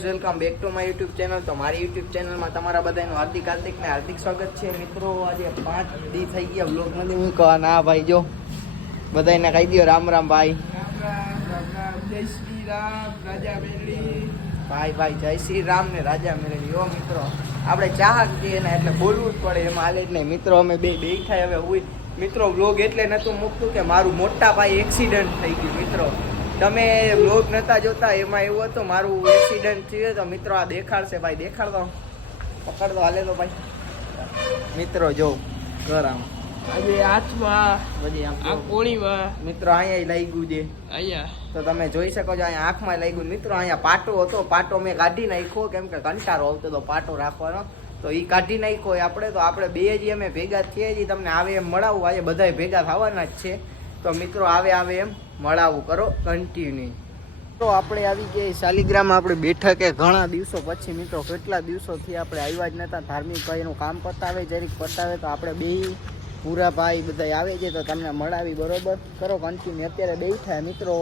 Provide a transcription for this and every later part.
Welcome back to my YouTube channel. તો મારી YouTube ચેનલમાં તમારા બધાનું હાર્દિક સ્વાગત છે। મિત્રો આજે 5 દી થઈ ગયા વ્લોગ નથી મૂકવા। ના ભાઈ જો બધાને કહી દો રામ રામ ભાઈ। જય શ્રી રામ રાજા મેલડી। ભાઈ જય શ્રી રામ ને રાજા મેલડી। ઓ મિત્રો આપણે ચાહક છીએ ને એટલે બોલવું જ પડે, એમાં હાલે જ નહીં। મિત્રો અમે બેઠા હવે હું મિત્રો વ્લોગ એટલે નહોતું મૂકતું કે મારું મોટા ભાઈ એક્સિડન્ટ થઈ ગયું। મિત્રો તમે વ્લોગ નતા જોતા, એમાં એવું હતું મારું એક્સિડન્ટ થયું। તો મિત્રો આ દેખાડશે ભાઈ, દેખાડ દો, પકડ દો, હાલે દો ભાઈ। મિત્રો જો ઘર આમ આજે હાથમાં બધી આમ આ કોળીમાં મિત્રો અહીંયા લાગ્યું છે, અહીંયા તો તમે જોઈ શકો છો અહીંયા આંખમાં લાગ્યું। મિત્રો અહીંયા પાટો હતો, પાટો મેં કાઢી નાખ્યો કેમ કે કંટાળો આવતો હતો પાટો રાખવાનો, તો એ કાઢી નાખ્યો આપણે। તો આપણે બે જ અમે ભેગા થઈએ છીએ, તમને આવે એમ મળાવું। આજે બધાય ભેગા થવાના જ છે, તો મિત્રો આવે એમ મળાવું કરો કન્ટિન્યુ। તો આપણે આવી ગયા શાલિગ્રામ, આપણે બેઠા કે ઘણા દિવસો પછી। મિત્રો કેટલા દિવસોથી આપણે આવ્યા જ નતા। ધાર્મિક ભાઈનું કામ પતાવે જરીક પતાવે તો આપણે બે પૂરા ભાઈ બધા આવે છે, તો તમને મળાવી બરોબર કરો કન્ટિન્યુ। અત્યારે બેઠા મિત્રો,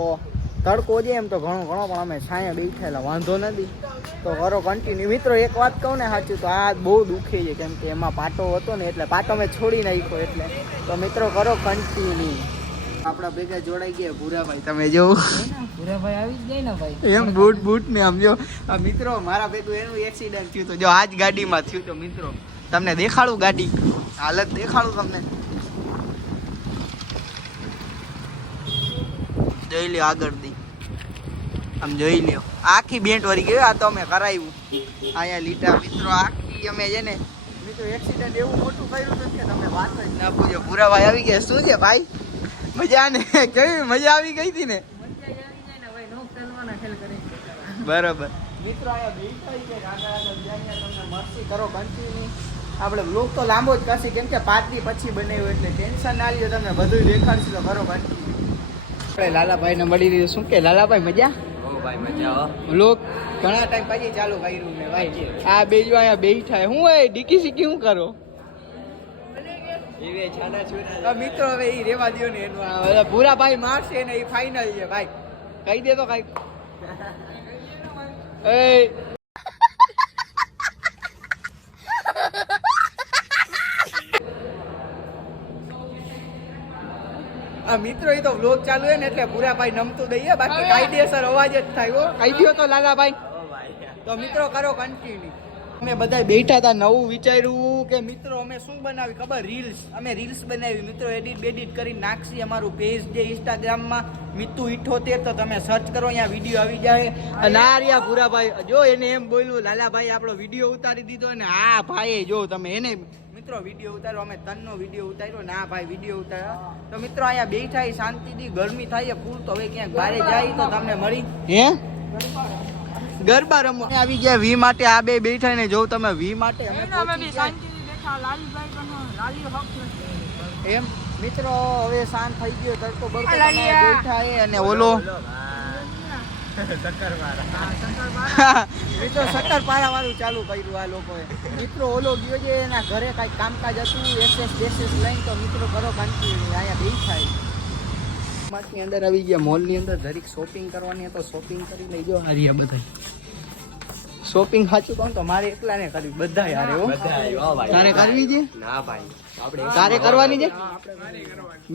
તડકો છે એમ તો ઘણો પણ અમે છાયા બેઠેલા, વાંધો નથી, તો કરો કન્ટિન્યુ। મિત્રો એક વાત કહું ને સાચું, તો આ બહુ દુખે છે કેમ કે એમાં પાટો હતો ને, એટલે પાટો મેં છોડી નાખ્યો એટલે। તો મિત્રો કરો કન્ટિન્યુ। આપણા ભેગા જોડાઈ ગયા ભૂરાભાઈ, તમે જો ભૂરાભાઈ આવી જ જાય ને ભાઈ, એમ બૂટ ને આમ જો આ મિત્રો મારા ભેગું એનું એક્સિડન્ટ થયું, તો જો આજ ગાડીમાં થયું। તો મિત્રો તમને દેખાડું ગાડી હાલત, દેખાડું તમને, જોઈ લ્યો આગળથી, આમ જોઈ લ્યો આખી બેન્ટ વળી ગઈ। આ તો અમે કરાવ્યું અહીંયા લીટા મિત્રો, આખી અમે છે ને મિત્રો એક્સિડન્ટ એવું મોટું કર્યું હતું કે તમે વાત જ ના પૂછો। ભૂરાભાઈ આવી ગયા, શું છે ભાઈ મજા ને કેવી મજા આવી ગઈ હતી ને, બરાબર। મિત્રો અહીંયા બેઠા છે તમને મસ્તી કરો કન્ટિન્યુ। આપણે બ્લોગ તો લાંબો જ કરશે કેમ કે 5 દી પછી બનાવ્યો, એટલે ટેન્શન ના લીધો, તમને બધું દેખાડશું તો કરો કન્ટિન્યુ। આપણે લાલાભાઈને મળી લીધું, શું કે લાલાભાઈ મજા? ભાઈ મજા બ્લોગ ઘણા ટાઈમ પછી ચાલુ કર્યું મેં ભાઈ। આ બેજો અહીંયા બેઠા હું એ ડીકી સીકી શું કરો મિત્રો? હવે એ રેવા દો ને, એનું પૂરા ભાઈ મારશે ને એ ફાઇનલ છે ભાઈ, કહી દે તો કઈ મિત્રો એ તો વ્લોગ ચાલુ હોય ને એટલે પૂરા ભાઈ નમતું દઈએ, બાકી કાયદેસર અવાજ જ થાય હો। કહી દો તો લાલાભાઈ। તો મિત્રો કરો કન્ટિન્યુ। અમે બધા બેઠા હતા, નવું વિચાર્યું કે મિત્રો અમે શું બનાવી ખબર, રીલ્સ। અમે રીલ્સ બનાવી મિત્રો, એડિટ કરી નાખશી। અમારું પેજ જે ઇન્સ્ટાગ્રામમાં મિતુ78, તો તમે સર્ચ કરો, અહીંયા વિડીયો આવી જાય। અને આ રહ્યા ભૂરાભાઈ, જો એને એમ બોલ્યું લાલાભાઈ આપણો વિડીયો ઉતારી દીધો ને, આ ભાઈ જો તમે એને મિત્રો વિડીયો ઉતાર્યો, અમે તનનો વિડીયો ઉતાર્યો ના ભાઈ વિડીયો ઉતાર્યો। તો મિત્રો અહીંયા બેઠા શાંતિથી, ગરમી થાય ફૂલ, તો હવે ક્યાંક બહાર જાય તો તમને મળી હે ગરબા રમવા આવી ગયા વી માટે। આ બે બેઠા ને જો તમે વી માટે અમે એમ મિત્રો હવે શાંત થઈ ગયો, તડકો બળકો બેઠા છે। અને ઓલો મિત્રો શક્કરપારા વાળું ચાલુ કર્યું આ લોકોએ। મિત્રો ઓલો ગયો છે એના ઘરે કઈ કામકાજ હતું, એસએસ લઈને, તો મિત્રો કરો કન્ટિન્યુ। અહીંયા બેઠા ની અંદર આવી ગયા, મોલ ની અંદર જરીક શોપિંગ કરવાની તો શોપિંગ કરી લઈ જો હારિયા બધા શોપિંગ। સાચું કહું તો મારે એકલા ને કરવી, બધા યાર હો તારે કરવી છે ના ભાઈ, આપણે તારે કરવાની છે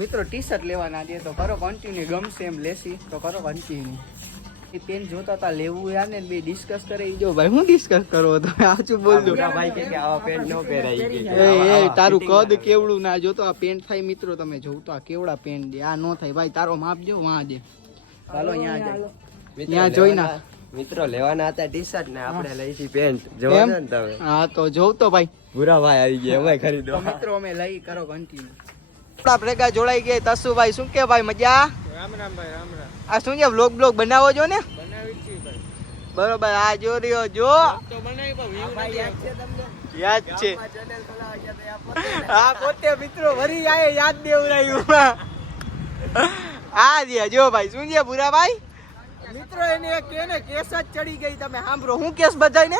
મિત્રો। ટી શર્ટ લેવાના છે તો કરો કન્ટિન્યુ, ગમશે એમ લેસી તો કરો કન્ટિન્યુ। એ પેન જોતા હતા લેવું યાર ને, બે ડિસ્કસ કરે જો ભાઈ, હું ડિસ્કસ કરો તો સાચું બોલજો ભાઈ કે આવા પેન્ટ નો પહેરાય, એ તારું કદ કેવડું ના જોતો આ પેન્ટ થાય મિત્રો, તમે જોવ તો આ કેવડા પેન્ટ દે, આ નો થાય ભાઈ, તારો માપ જો વાં દે, ચાલો અહીંયા જાય ત્યાં જોઈ ના મિત્રો લેવાના હતા ટી શર્ટ ને આપણે લઈશી પેન્ટ, જોવો ને તમે? હા તો જોવ તો ભાઈ, ભૂરા ભાઈ આવી ગયા, અમે ખરીદો મિત્રો અમે લઈ કરો કન્ટિન્યુ। આપણા ભેગા જોડાઈ ગયા તસુભાઈ, શું કે ભાઈ મજા? રામ રામ ભાઈ, રામ રામ। આ શું છે વ્લોગ બનાવો છો ને? બનાવી છે ભાઈ બરોબર, આ જો રહ્યો જો તો બનાવી પણ વ્યૂ નથી આવતો, યાદ છે હા પોતે મિત્રો વરી આયે યાદ દેવરાયું આ દે જો ભાઈ, શું છે ભૂરા ભાઈ મિત્રો એને એક કેને કેસ જ ચડી ગઈ, તમે સાંભળો હું કેસ બધાઈને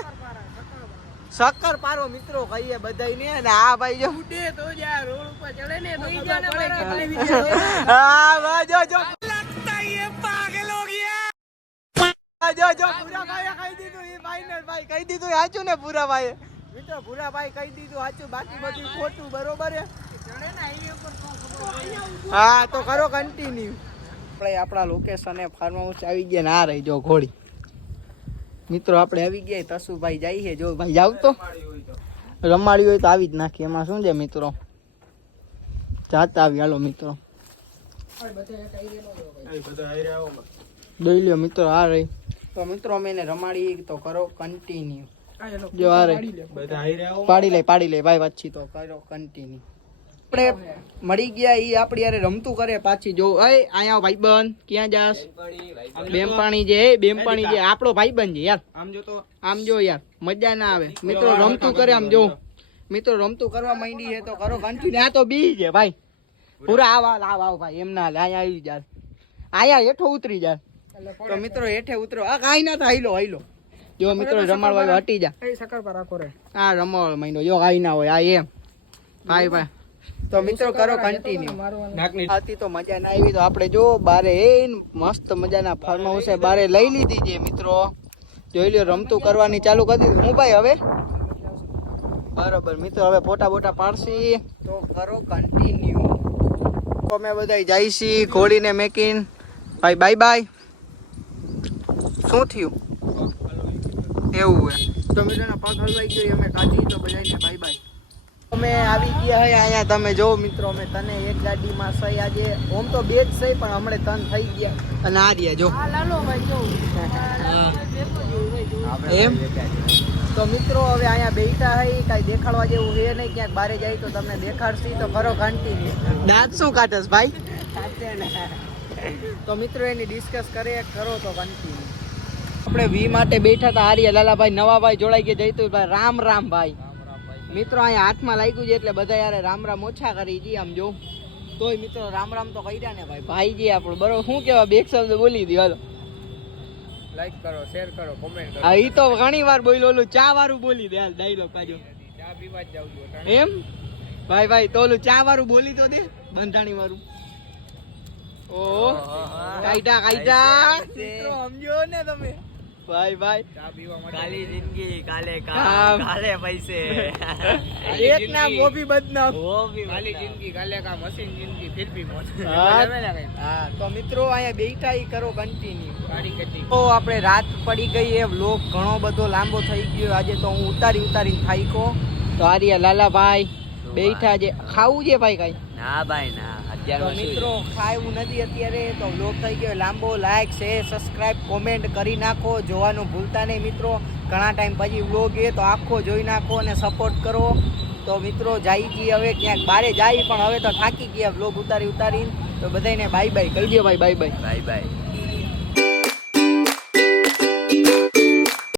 શક્કર પારો મિત્રો કહીએ બધાઈને। અને આ ભાઈ જો ઉડે તો જા રોડ ઉપર ચડે ને તો ખબર પડે હા જો જો જો જો પૂરા ભાઈએ કહી દીધું ઈ ફાઇનલ ભાઈ કહી દીધું સાચું ને પૂરા ભાઈએ મિત્રો પૂરા ભાઈ કહી દીધું સાચું બાકી બધું ખોટું બરોબર છે હા તો કરો કન્ટિન્યુ આપણે આપણા લોકેશને ફાર્મ હાઉસ આવી ગયા ને આ રહી જો ઘોડી મિત્રો આપણે આવી ગયા તસુભાઈ જાય છે જો ભાઈ જાવ તો રમાડી હોય તો આવી જ નાખી એમાં શું છે મિત્રો જાતા આવી હાલો મિત્રો જોઈ લ્યો મિત્રો આ રહી તો મિત્રો અમે એને રમાડી તો કરો કન્ટિન્યુ જો આ રહી પાડી લે ભાઈ વચ્ચી તો કરો કન્ટિન્યુ આપણે મળી ગયા ઈ આપડી યારે રમતું કરે પાછી જો એ અહીંયા ભાઈબંધ ક્યાં જાસ બેમપાણી જે બેમપાણી જે આપણો ભાઈબંધ છે યાર આમ જો યાર મજા ના આવે મિત્રો રમતું કરે આમ જો મિત્રો રમતું કરવા માંડી છે તો કરો કન્ટિન્યુ આ તો બી છે ભાઈ પૂરા આવ ભાઈ એમ ના લે અહીંયા આવી જા અહીંયા હેઠો ઉતરી જા તો મિત્રો હેઠે ઉતરો આ કાઈ ના થાય હાઈલો જો મિત્રો રમાડવા હટી જા હા રમાડવા માંડો જો કાઈ ના હોય આ એમ ભાઈ ભાઈ તો મિત્રો કરો કન્ટિન્યુ આથી તો મજા ના આવી તો આપણે જો બારે મસ્ત મજાના ફાર્મ હાઉસ બારે લઈ લીધી છે મિત્રો જોઈ લ્યો રમતું કરવાની ચાલુ કરી દીધું હું ભાઈ હવે બરોબર મિત્રો હવે ફોટા બોટા પાડશી તો કરો કન્ટિન્યુ અમે બધા જઈશી ઘોડીને મેકીન ભાઈ બાય બાય શું થયું એવું હે તો મિત્રોના પગ હલવાઈ ગયો અમે કાઢી તો બધાને બાય બાય અમે આવી ગયા હે અહીંયા તમે જો મિત્રો અમે તને એક ગાડીમાં સહી આજે ઓમ તો બે જ સહી પણ હમણે તન થઈ ગયા અને આ રહ્યા જો એમ તો મિત્રો હવે અહીંયા બેઠા હે કાંઈ દેખાડવા જેવું છે નહીં ક્યાંક બારે જાય તો તમને દેખાડશી તો કરો કન્ટિન્યુ દાંત શું કાઢસ ભાઈ તો મિત્રો એની ડિસ્કસ કરે કરો તો કન્ટિન્યુ આપણે વી માટે બેઠા હતા આર્યા લાલાભાઈ નવાભાઈ જોડાઈ ગયા જઈતુભાઈ રામ રામ ભાઈ મિત્રો અહીંયા હાથમાં લાગ્યું છે એટલે બધા યાર રામ રામ ઓછા કરી દી આમ જો તોય મિત્રો રામ રામ તો કર્યા ને ભાઈ ભાઈજી આપણું બરોબર શું કેવા બે શબ્દ બોલી દી હાલો લાઈક કરો શેર કરો કોમેન્ટ કરો હા ઈ તો ઘણી વાર બોલ્યો ઓલું ચા વાળું બોલી દે હાલ ડાયલોગ કાજો ચા પીવા જ જાવ એમ ભાઈ ભાઈ તો ઓલું ચા વાળું બોલી તો દે બંધાણી વાળું ઓ કાઈડા મિત્રો સમજો ને તમે ભાઈ ભાઈ કાલી જિંદગી કાલે કામ કાલે પૈસે એક નામ वो भी बदनाम કાલી જિંદગી કાલે કામ હસીન જિંદગી ફિર ભી મોત હા તો મિત્રો અહીંયા બેઠા ઈ કરો કન્ટિન્યુ તો આપણે રાત પડી ગઈ એ વ્લોગ ઘણો બધો લાંબો થઈ ગયો આજે તો હું ઉતારી થાઈકો તો આર્યા લાલાભાઈ બેઠા જે ખાવું છે ભાઈ કઈ ના ભાઈ ના તો મિત્રો ખાવું નથી અત્યારે તો વ્લોગ થઈ ગયો લાંબો લાઈક શેર સબસ્ક્રાઇબ કોમેન્ટ કરી નાખો જોવાનું ભૂલતા નહીં મિત્રો ઘણા ટાઈમ પછી વ્લોગ એ તો આખો જોઈ નાખો અને સપોર્ટ કરો તો મિત્રો જાય છીએ હવે ક્યાંક બારે જાય પણ હવે તો થાકી ગયા વ્લોગ ઉતારી તો બધાને બાય બાય કહી દો ભાઈ બાય બાય બાય બાય